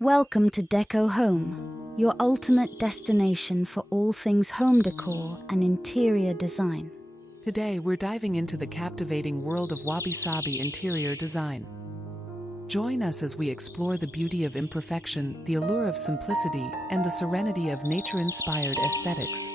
Welcome to Deco Home, your ultimate destination for all things home decor and interior design. Today we're diving into the captivating world of Wabi-Sabi interior design. Join us as we explore the beauty of imperfection, the allure of simplicity, and the serenity of nature-inspired aesthetics.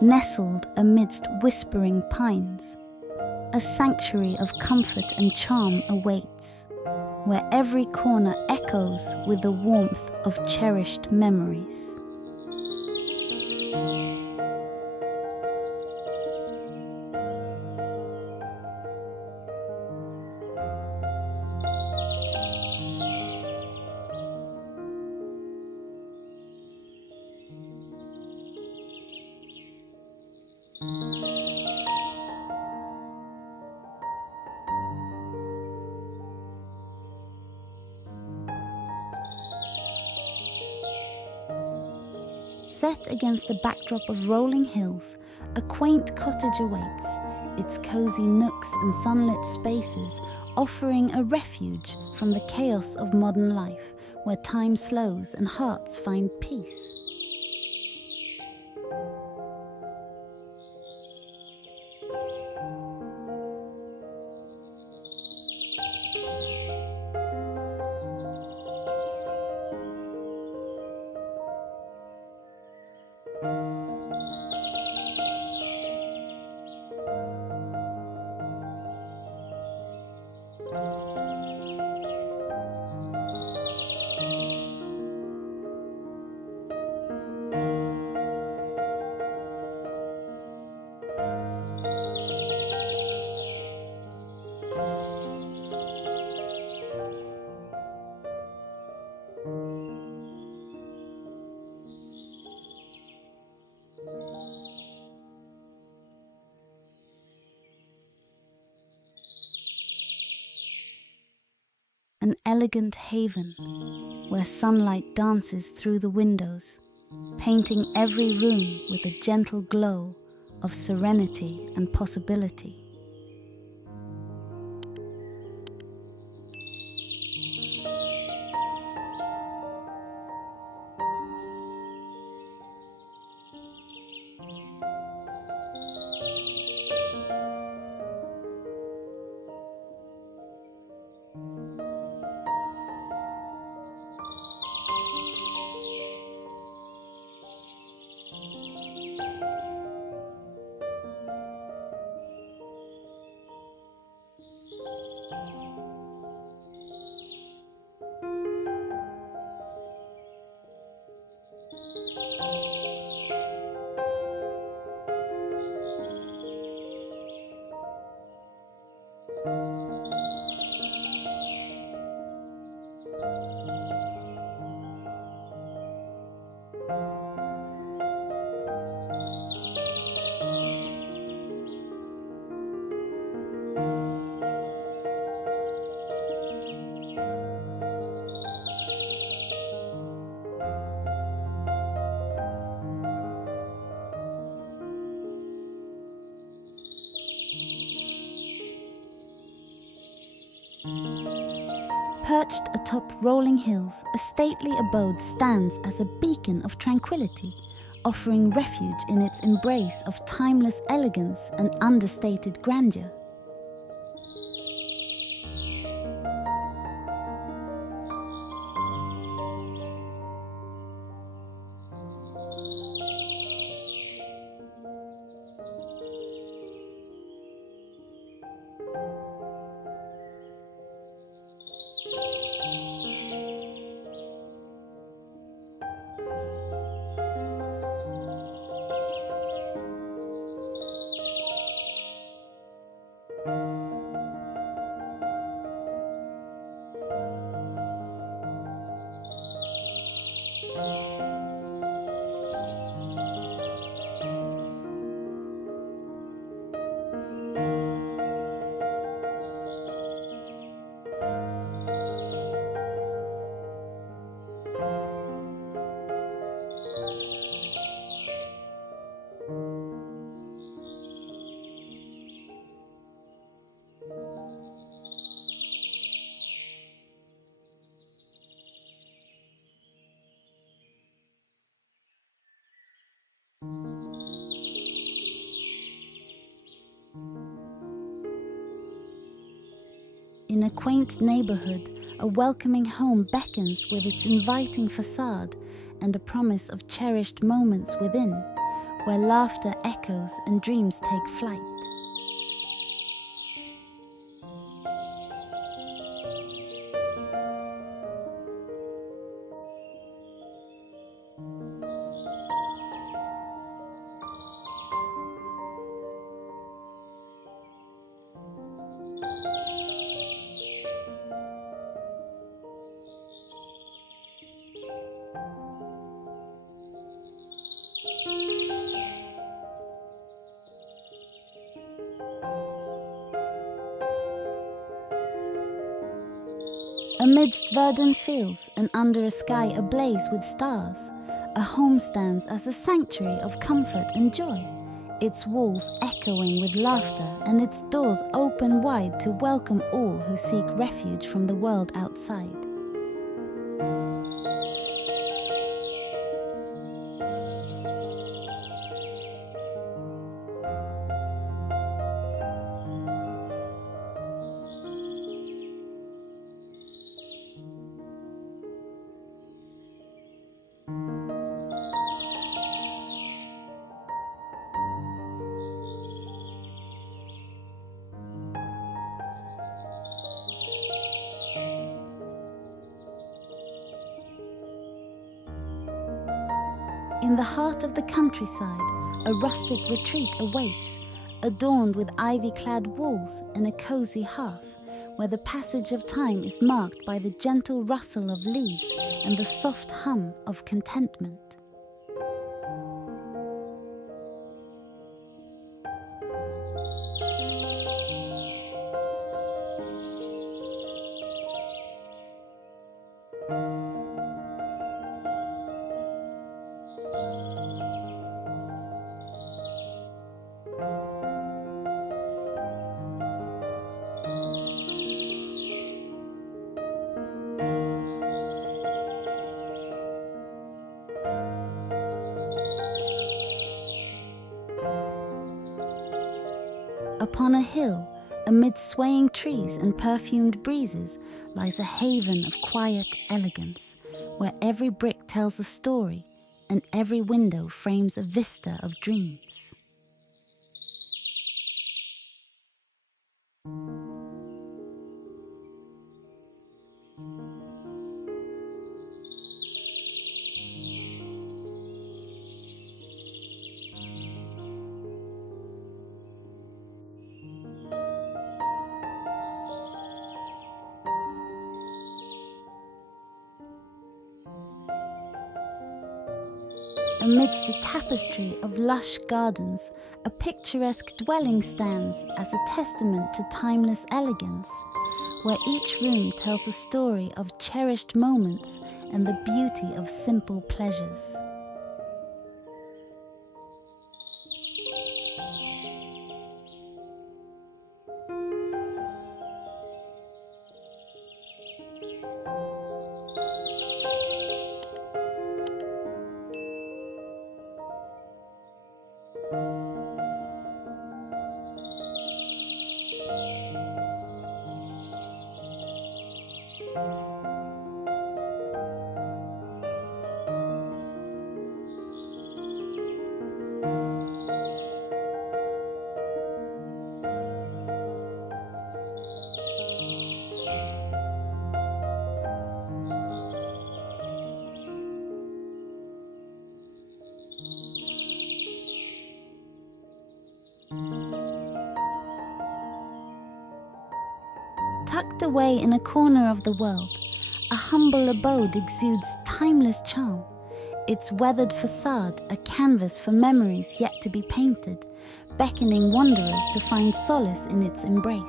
Nestled amidst whispering pines, a sanctuary of comfort and charm awaits, where every corner echoes with the warmth of cherished memories. Set against a backdrop of rolling hills, a quaint cottage awaits, its cozy nooks and sunlit spaces offering a refuge from the chaos of modern life, where time slows and hearts find peace. An elegant haven where sunlight dances through the windows, painting every room with a gentle glow of serenity and possibility. Perched atop rolling hills, a stately abode stands as a beacon of tranquility, offering refuge in its embrace of timeless elegance and understated grandeur. In a quaint neighborhood, a welcoming home beckons with its inviting facade and a promise of cherished moments within, where laughter echoes and dreams take flight. Amidst verdant fields and under a sky ablaze with stars, a home stands as a sanctuary of comfort and joy, its walls echoing with laughter and its doors open wide to welcome all who seek refuge from the world outside. In the heart of the countryside, a rustic retreat awaits, adorned with ivy-clad walls and a cozy hearth, where the passage of time is marked by the gentle rustle of leaves and the soft hum of contentment. Upon a hill, amid swaying trees and perfumed breezes, lies a haven of quiet elegance, where every brick tells a story and every window frames a vista of dreams. Amidst a tapestry of lush gardens, a picturesque dwelling stands as a testament to timeless elegance, where each room tells a story of cherished moments and the beauty of simple pleasures. Tucked away in a corner of the world, a humble abode exudes timeless charm, its weathered facade a canvas for memories yet to be painted, beckoning wanderers to find solace in its embrace.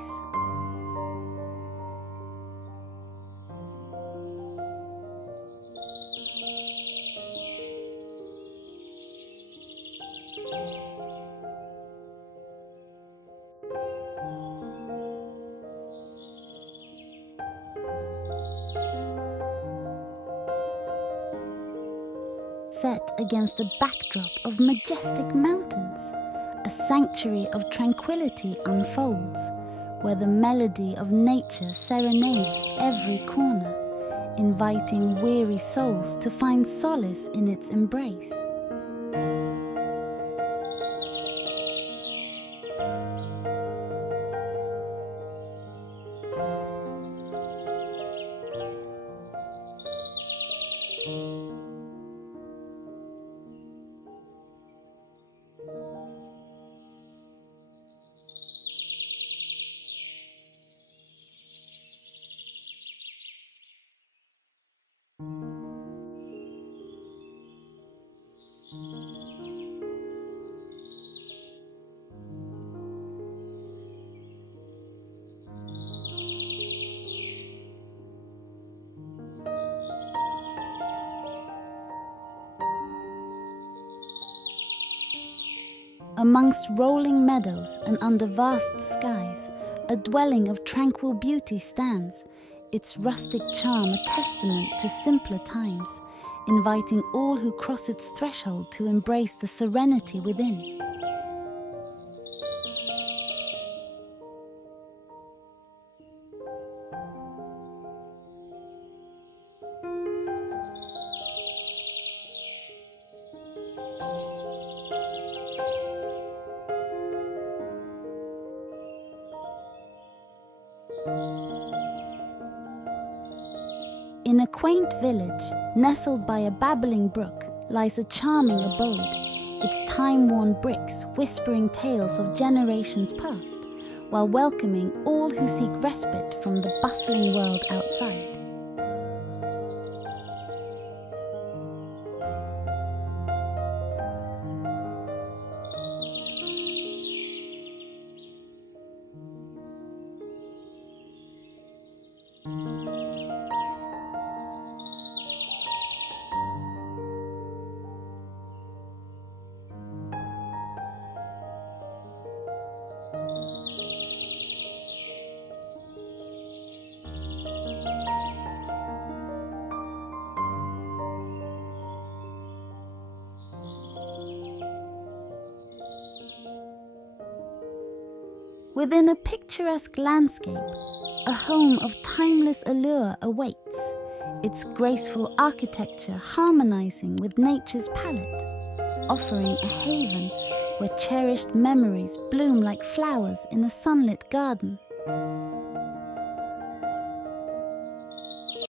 Set against a backdrop of majestic mountains, a sanctuary of tranquility unfolds, where the melody of nature serenades every corner, inviting weary souls to find solace in its embrace. Amongst rolling meadows and under vast skies, a dwelling of tranquil beauty stands, its rustic charm a testament to simpler times, inviting all who cross its threshold to embrace the serenity within. In a quaint village, nestled by a babbling brook, lies a charming abode, its time-worn bricks whispering tales of generations past, while welcoming all who seek respite from the bustling world outside. Within a picturesque landscape, a home of timeless allure awaits, its graceful architecture harmonizing with nature's palette, offering a haven where cherished memories bloom like flowers in a sunlit garden.